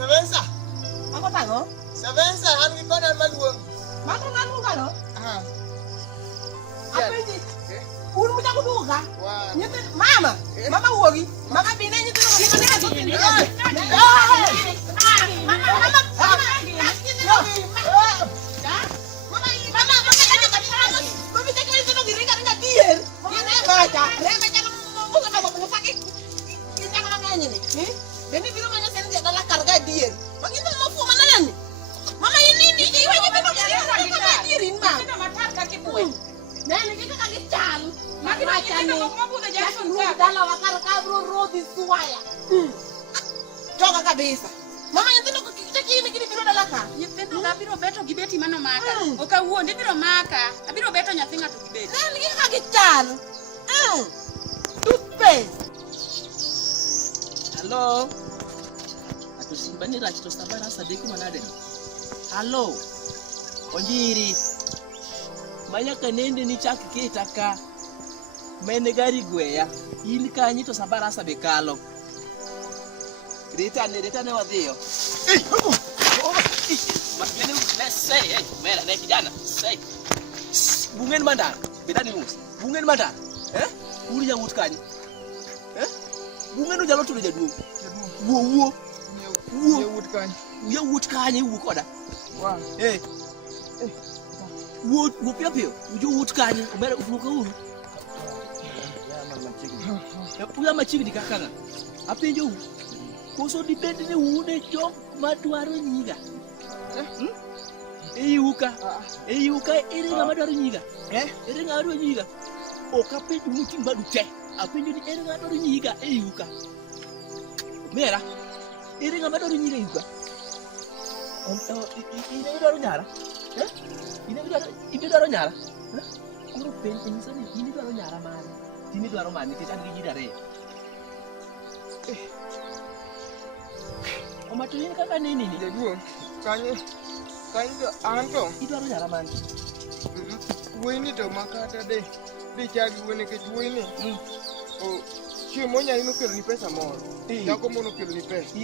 Sebensa. Ako tango? Sebensa, han gi konan maluong. Mako nganu kalo? Ah. Apa ini? Uru mo ko duga. Wah. Nyete mama. Mama wogi. Mama bina nyete no ngani ka bina. Beni bilang hanya saya tidak adalah karga dia. Begitu mau fu mana ni? Mama ini iwa kita mau dirin mah. Kita matar kaki buat. Nah ini kita kaki cal. Makin macam ni. Kamu dah jalan sudah. Dalam wakar kabro rodi suaya. Joga kabisa. Mama yang tendo kita kini biro dalaka. Yang tendo biro beto gibeti mana maka. Oka uo ndi biro maka. Biro beto nyathinga tu gibeti. Nah ini kaki cal. Toothpaste. Hello. Atu simbani rachito sabara sadeku manade. Hello. Onjiri. Manya kanende ni chaki kitaka. Mene gari gweya. Ini kanyi to sabara sabekalo. Rita ne wadhiyo. Makini let's say mera ne kijana. Say. Bungen mandar. Bedani mus. Bungen mandar. Uri ya utkanyi. Bungen ujalo tulu jaduong. Wo. Uya wut kanye wu koda. Wah. Wo pio. Uju wut kanye umere ufuka uru. Uya machigi dikakanga. Apenjo wu. Koso dipende ne wu ne jok madwaro nyiga. Eyuka ere ngama dwaro nyiga. Ere ngama dwaro nyiga. Okapenjo mutimba dute. Apenjo ni ere ngama dwaro nyiga eyuka. Mera. Iri ngama dwaro nyiga yuga. Ine dwaro nyara. Ine dwaro nyara. Kuro penjo ni sani ine dwaro nyara mane. Ine dwaro mane ke chan gi jidare. Omato yin kaka nini ni Jaduong. Kanyo to anto. Idwaro nyara mane. Wini to makata de. Di chagi wini ke wini. Oh. Chiemo nya ino kelo ni pesa moro. Jako mono kelo ni pesa.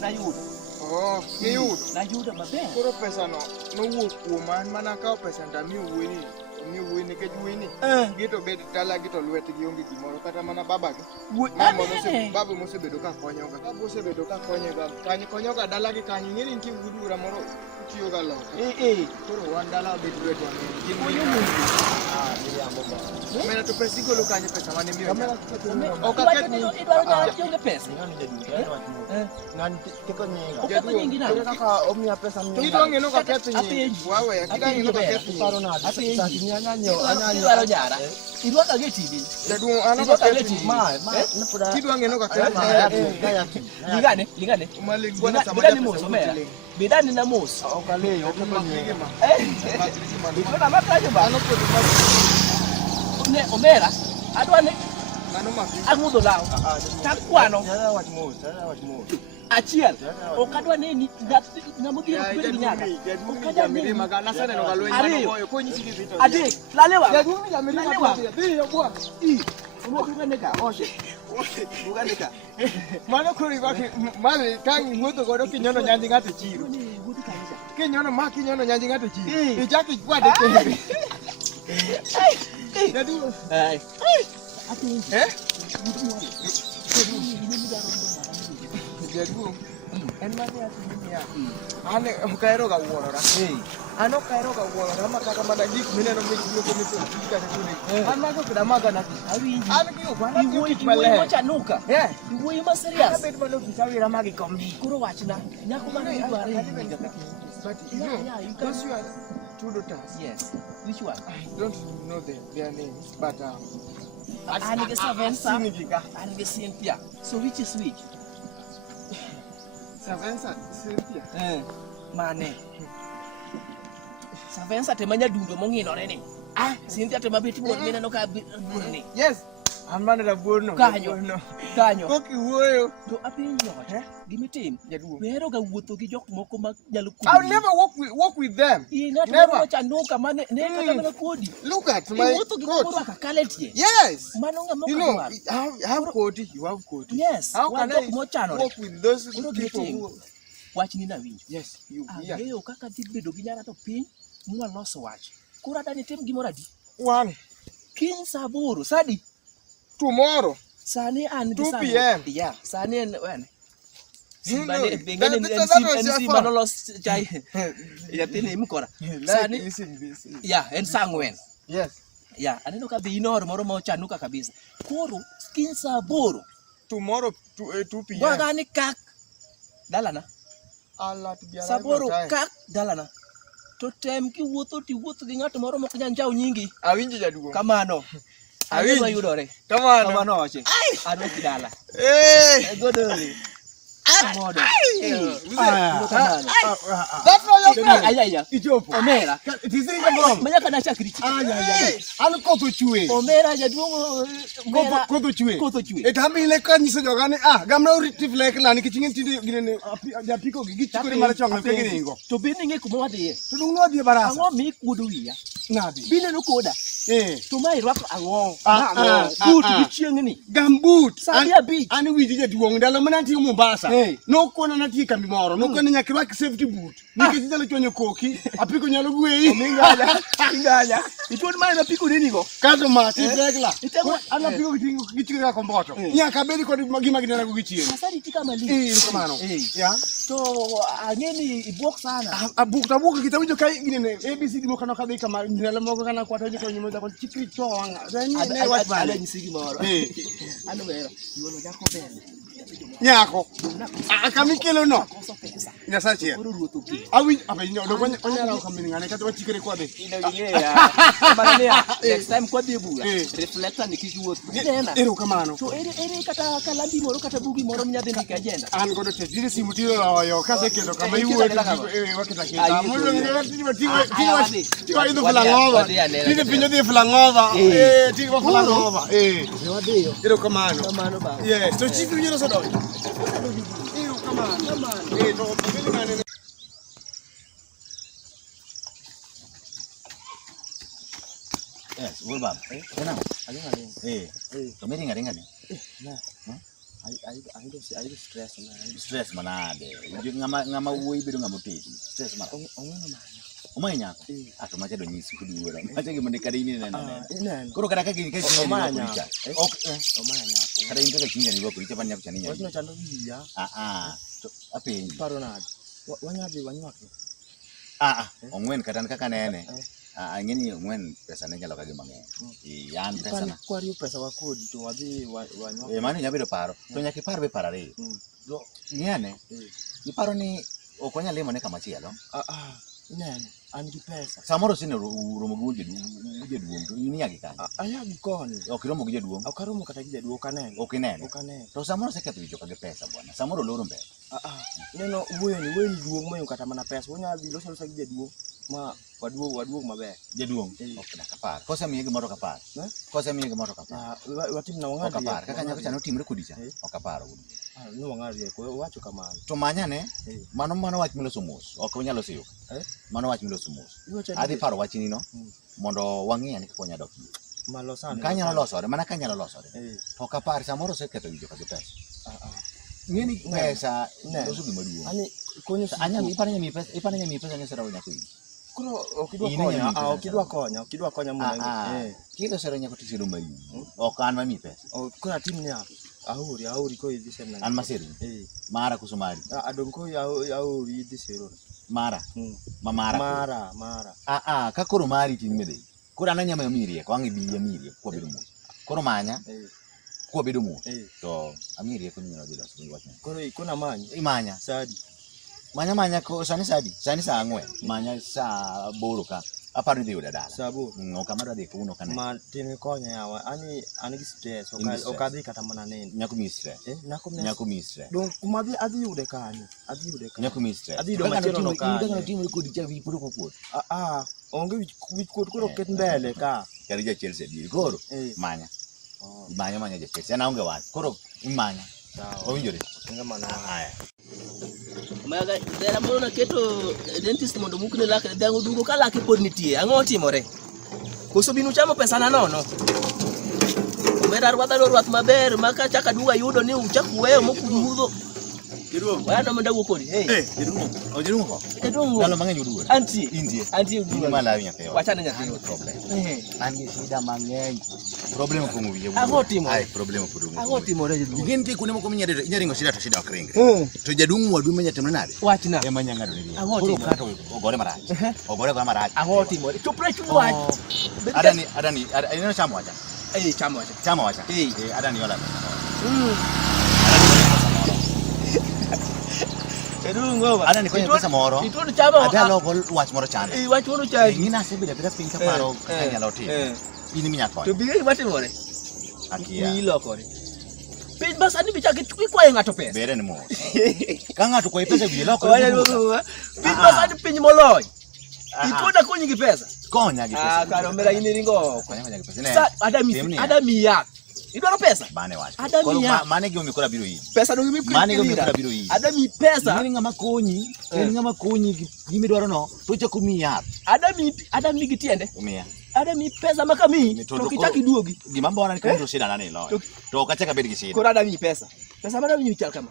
Na yuda. Oh, yud. Na yuda maber. Koro pesa no wuok kuom an mana kawo pesa ndamiyo wuoyini ke wuoyini. Gito bed dala gito lwetgi onge gimoro kata mana babagi. Baba mosebedo ka konyoga. Baba mosebedo ka konyoga. Kanyi konyoga dala gi kanyi ng'eni nitie udura moro tiyo ga loka. Koro wan dala bed lwetwa. Mera to pesa igolo kanye pesa mane miyo. Oka ketni. Idwaro nyara jonge pesa. Ngani keko nyinga. Oketho nyingi nani? Kaka omia pesa nyinga. Kidwang'e no ka ketho nyingi. Wawe, kidwang'e no ka ketho Paro nyingi. nade. Sati anyanyo. Idwaro nyara. Idwaka ge TV. Jaduong' ano ka ketho nyingi. Ma, napoda. Kidwang'e no ka ketho nyingi. Ligane. Umalingwana sama Bedani mos omera. Bedani na mos. Okaleyo, oketho nyinga. Bidona makaje ba. Ano po Ne omera. Adwane ano maki. ang'udho law. Takwano. Yaya wach mos. Achiel. Okadwa neni ng'amodhiero kubed gi nyaka. Okadwa neni magana sana no galwenye mano goyo konyisi gi vito. Adek. Lalewa. Jaduong' jamirima. Dhiyo kwa. Uganeka. Oshe. Uganeka. Mano kuri waki mali kangi wuotho godo kinyono nyanji ng'ato chiro. Kinyono nyanji ng'ato chiro. Ichaki kwade kere. Jaduong'. Jaduong'. En mane atimia. Ane okaero ga wuorora. Ano kaero ga wuorora makata mana gik mineno miluongo ni politika ne tuni. An mago kida maga na ti. Awinji. An gi oganda Iwuoyi maler. mochanuka. Iwuoyi ma serious. Abet malo kisawira magi kombi. Koro wachna. Nyako mane idware. But you know, those you are two daughters. Yes. Which one? I don't know their names, but Anige Savensa. Anige Cynthia. So which is which? Savensa, Cynthia. Mane. Savensa temanya dundo mong'inore ni. Cynthia temabeti buon mineno ka buon ni. Yes. Amana da buono. Kanyo. Koki wuoyo. To apenjo gimitim. Jaduong'. Wehero ga wuotho gi jok moko ma nyalo kudi. I'll never walk with them. Never. Chanuka mane ne kata mana kodi. Look at my coat. Yes. Mano ngamo you know, I have coat, you have coat. Yes. How can I walk walk with those people wach ni nawinjo. Yes, you hear. Ang'eyo kaka dhi bedo gi nyara to piny mwaloso wach. Koro adani tim gimoro adi. One. Kiny saa 8 sadi. Tomorrow. Sani an gi 2 p.m. Yeah, sani en when. No, Simba nolos chai. Yathini mkora. Sani. Yeah, en saa 4. Yes. Yeah, aneno ka dhi inoro moro ma ochanuka kabisa. Koro kiny saa 8. Tomorrow 2 p.m. Wagani kak dalana. Allah to be alive. Saa 8 kak dalana. To tem kiwuotho tiwuotho gi ng'ato moro mok nyanjao nyingi. Awinjo Jaduong. Kamano. Awinjo yudore. Kamano oche. Adwa kidala. Godoli. That's for your friend. Aya. Ijopo. Omera. Tizinga mom. Manya kana chakri. An kotho chwe. Omera Jaduong. Kotho chwe. Kotho chwe. Etamile ka nyiso jogani gamna uritif lek lani kichingen tinde gine japiko gi chikore mara chong pe giningo. To bini nge kuma wadhiye. To dung no dhi barasa. Ang'o mi kuodo wiya? Nadi. Bine no koda. To mai rwako ang'o? But gi chiengni. Gambut. Sadi abich. Ani wiji Jaduong ndalo mana ti Mombasa. No kona na ti kambi moro. No kona nyaka rwak safety boot. Nikech nyalo chonyo koki, apiko nyalo gweyi. Inganya. Ituon mai na piko nini go? Kato ma ti regla. Ana piko gichika komboto. Nyaka bedi kod gima ginena go gichien. Sadi tika mali. Kamano. Ya. To angeni ibok sana. Abuk kitawinjo kai ginene ABCD mo kana kadhi kama ndalo moko kana kwata jiko nyumo jako chikri choanga. Ne wach bale nyisigi moro. Ano vera. Yuono jako bele. Nyako. Akamikelo no. Nyasache. Uru ruoto ki. Awi apenyo do onyala kamini ngane kata wachikre kwade. Yeah. Manania. Next time kwa bibula. Reflector nikiwuoth. Ero kamano. To ere kata kalambi moro kata bugi moro mnyadhi ndika agenda. An godo te dire simu tiro yo kase kendo kama iwuoth wakita kita. Mulo ngati tiwa ido flangova. Tine pinyo di flangova. Tiwa flangova. Wadeyo. Ero kamano. Kamano ba. Yes, to chifu yero so do. Ero kamano. To pili ngane. Yes, Ulbam. Kenapa? Kemiri nggak dengar nih? Ayo stress na. Stress mana ada? Ngama uwi bidu ngama teti. Stress mana? Omanya. Atau macam doni suku dua orang. Macam gimana kali ini nana? Kuro kada kaki kaki omanya. Oke. Omanya. Kada ini kaki ini gua kurica banyak caninya. Wajno cando iya. Apa ini? Paronad. Wanyabi wanywak. Ongwen kadang kakak nene. Ingin ngwen pesane kalau kaki mangen. Iyan pesana. Kuari pesa wakudi tu wadi wanywak. Mana nyabi do paro. To nyaki paro be parare. Do niane. Di paro ni okonya lemo ne kama chielo. Nene, angi pesa. Samoro sine romo guje Jaduong. Ini yaki kan. Ayagi koni. Okiromo guje Jaduong. Akaromo kata gije duo kanene. Okinene. Okane. To samoro seketo wicho kage pesa bwana. Samoro loro mbe. Neno weni duong moyo kata mana pesa. Wonya bi loso sa gije duong. Ma waduong maber. Jaduong. Okda kapar. Kosa miye gimoro kapar. Kosa miye gimoro kapar. Watim na wangadi. Kapar. Kaka nyako chano timre kudicha. Okapar. No wangadi ko wacho kamano. To manya ne. Mano wach miloso mos. Ok onyalo siyo. Mano wach miloso mos. Adhi paro wachni no. Mondo wang'iya ni konya dok. Malosane. Kanya losore, mana kanya losore. To kapar samoro seketo wicho kage pesa. Ngeni pesa loso gimaduong. Ani konyo Anya iparanya mi pesa ni sera nyako iki. Kuro okidwa konya muna. Kilo sera nyako tisiro mayu. Ok an mami pesa. Kura timni ya. Ahuri ko idhi sena. An masiri. Mara kusumari. Adon ko ahuri idhi sero. Mara. Mara. Ka koro mari tin mede. Koro ananya ma mirie, ko angi biye mirie ko bedo mo. Koro manya. Ko bedo mo. To amirie ko nyino dilo so wachne. Koro ikona manya. Imanya. Sadi. Manya ko sani sadi. Sani sa angwe. Manya sa boro ka. Aparo ni udah dala. Sabo. Okamara de ko uno kana. Ma tini konya yawa. Ani gi stress. Okadhi kata mana nene. Nyako mi stress. Nyako mi stress. Don kumadhi adhi yude kanyo. Nyako mi stress. Adhi yude machielo no kanyo. Ndanga timu kodi cha vipuro ko kuot. Onge wich kuot koro ket mbele ka. Kari ja Chelsea dir koro. Manya. Manya ja Chelsea. Na onge wach. Koro imanya. Sawa. Owinjore. Nga mana. Haya. Maga dera moro na keto dentist mondo mukne lak dango dugo ka lak pod nitie. Ang'o timore? Koso binu chamo pesa na nono. Omera rwadha maber maka chaka duga yudo ni uchak weyo mokudho. Jaduong. Wano manda wukodi. Jaduong. Oh, Jaduong ko. Jaduong. Dalo mang'eny oduor. Anti. Intie. Anti Ini uduwa. malawi nyathi. Wachana nyathi. An gi problem. An gi shida mang'eny. Problem opong'o wiye. Ang'o timo? Ai, problem opong'o. Ang'o timore Jaduong? Gin tie kuonde moko inyaringo shida to shida ok ringre. To Jaduong wadu manyatimre nade? Wachna. Ema nyang'ado ne wiye. Ang'o Koro timo? kato ogore marach. Ogore marach. Ang'o timore? Chopre chulo wach. Adani, ineno chamo wacha. Chamo wacha. Chamo wacha. Adani yola. Jaduong goba. Adani konyo pesa moro. Ituon chamo. Adalo gol wach moro chande. Wach wono chai. Ngina asebida piny kaparo kaka nyalo timo. In minya To konyo. bige matimore. Akia. Ilokore. Piny bas ani bichak ikwayo ng'ato pesa. Bere ni mos. Ka ng'ato kwayi pesa wiye lokore. Oya duong. Piny bas ani piny molony. Ituoda konyi gi pesa. Konya gi pesa. Karo mera in ringo. Konya gi pesa. Sa adami yak. Idwaro pesa? Bane wacho. Adami Koro ya. mane gimomiyo koro abiro iri. Pesa dong mi Mane gimomiyo koro abiro iri. Adami pesa. In ng'ama konyi, en ng'ama konyi gimidwaro no, to chako miyi yath. Adami gi tiende. Miya. Adami pesa makami. To kichaki duogi. Gima mbona ni kendo shida nane lo. To okachaka bed gi shida. Koro adami pesa. Pesa mana mi chal kama.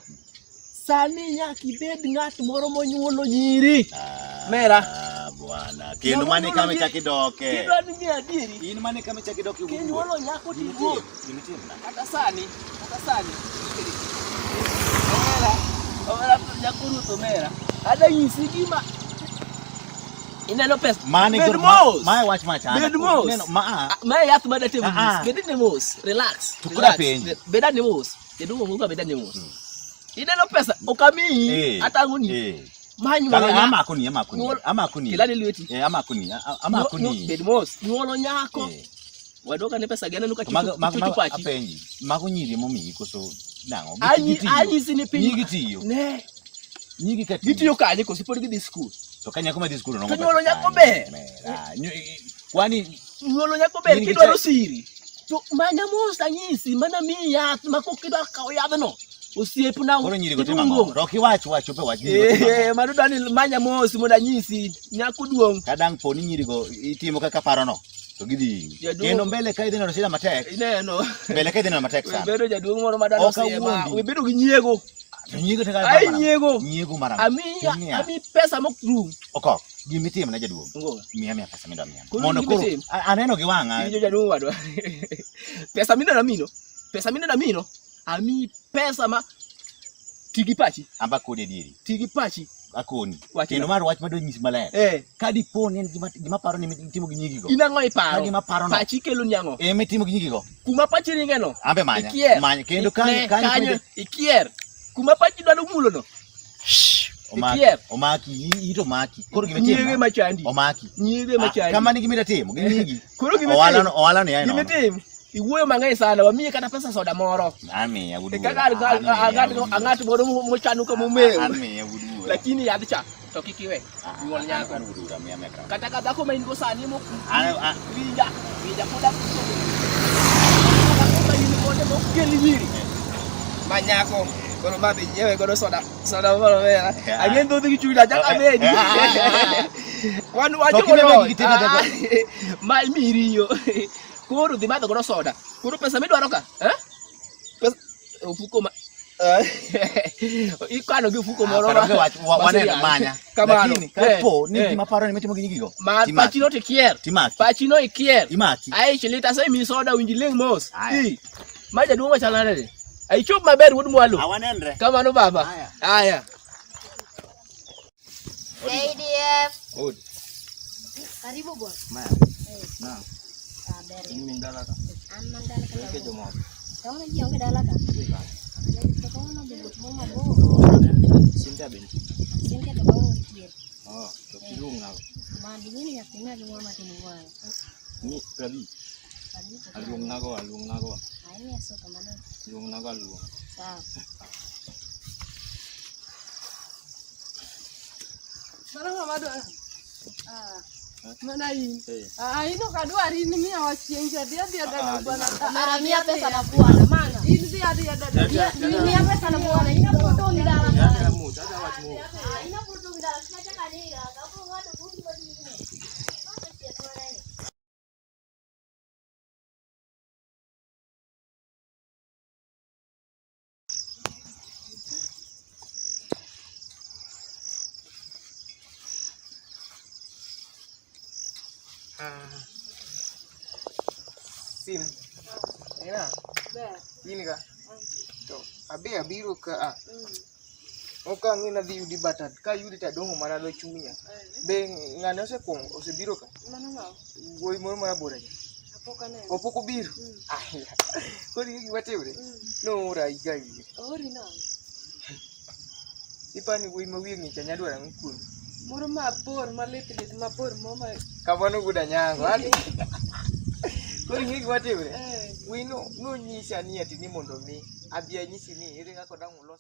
Sani nyaki bed ng'at moro monyuolo nyiri. Mera. Bwana. Kendo mane kama chaki doke. Kendo an gi adieri. In mane kama chaki doke. Kendo walo nyako tigo. Gimitimna. Kata sani. Mera nyako ruto mera. Ada nyisi gima. Ineno pesa. Mane Bed mos. Mae wach machana. Bed mos. Neno ma. Mae yath bada temo mos. Bed ne mos. Relax. Tukura penji. Beda ne mos. Jaduong nguga beda ne mos. Ineno pesa okami hata ngoni. Manyu Kala amakuni. Kilani lweti. Amakuni. Bed mos. Nyuolo nyako. Wadoka ne pesa gana nuka chuchu pachi. Apenji. Mago nyiri momiyi koso nango. Anyi sini pinyi. Nyigi tiyo. Ne. Nyigi kati. Gitiyo kanye kosi pod gidhi school. To kanya kuma di school no. To nyuolo nyako ber. Kwani nyuolo nyako ber kidwaro siri. To manya mos anyisi mana mi yath makokidwa kawo yadhno. Osiep na koro nyiri go timo roki wach pe wach nyiri mano dani manya mos mondo anyisi nyako duong kadang poni nyiri go itimo kaka paro no to gidhi kendo mbele ka idhino shida matek ineno mbele ka idhino matek sana bedo jaduong moro madano sema we bedo gi nyiego nyiego taka ai nyiego mara ami pesa mok rum oko gimitim na jaduong miya pesa minda miya mondo koro aneno gi wanga iyo jaduong wadwa pesa minda na mino ami pesa ma tigi pachi amba kodi dieri tigi pachi akoni kendo mar wach madonyo nyisi maler kadi poni en gima paro ni mitimo gi nyigi go inango iparo gima paro no pachi kelo nyango mitimo gi nyigi go kuma pachi ringeno ambe manya kendo kanyo ikier kuma pachi dwalo mulo no omaki ito maki koro gimetimo machandi omaki nyige machandi kama ni gimida timo gi nyigi koro gimetimo owala ni ai no gimetimo iwuoyo mang'eny sana wamiye kata pesa soda moro amiya wudu kaka ang'at moro mochanu kama umeo amiya wudu lakini yadh cha to kik iwe nyuol nyako kata ka dhako ma in go sani winja koda keli nyiri ma nyako koro madhi nyiewe godo soda moro vera ang'e ndhodhi gi chuda chaka abedi wan wacho mono ma imiriyo koro dhi madho godo soda koro pesa midwaro ka pesa ofuko ma ikano gi ofuko moro waneno manya lakini kapo ni gima paro ni mitimo gi nyigi go ma pachino tikier pachino ikier imaki ai chilita sai mi soda winji leng mos ma jaduong machala nade ai chop maber wuod mwalo awanenre kamano baba haya ADF Karibu bwana. Nah. Ini mandala ka. An mandala ka. Ke jomo. Kamu lagi yang ke dala ka. Jadi kamu nak jemput mama bo. Sinta ben. Sinta to kamu kier. Oh, to kilung na. Mandi ini ya kena dua mati dua. Ni prabi. Alung nago. Ini so kemana? Alung nago alung. Sa. Mana mama do? Mana ini? Ini kado hari ini mia wasienja dia ada bwana. Mara mia pesa na bwana mana? Ini dia ada. Ini mia pesa na bwana. Ini foto ni dala. Ada mu. Ini foto ni dala. Kita cakap ni dah. Kamu ngadu pun bagi ni. Mana siapa orang ni? Sin. Ina. Ini ka. To abi abiro ka. Oka ngina dhi yudi batad ka yudi ta dongo mana do chunya. Be ngane osebiro ka. Mano ng'aw. Wuoyi moro marabora ja. Apoka ne. Opoko biro. Koro iki watimre. No ora igai. Ori na. Ipani wuoyi ma wiye ng'ich anyadwara ng'ukun. Moro mabor malit mabor mama. Kamano guda nyango. Koro iki watimre. Wuoyi no nyisa ni ati ni mondo mi abi anyisi ni ere kaka dang ulos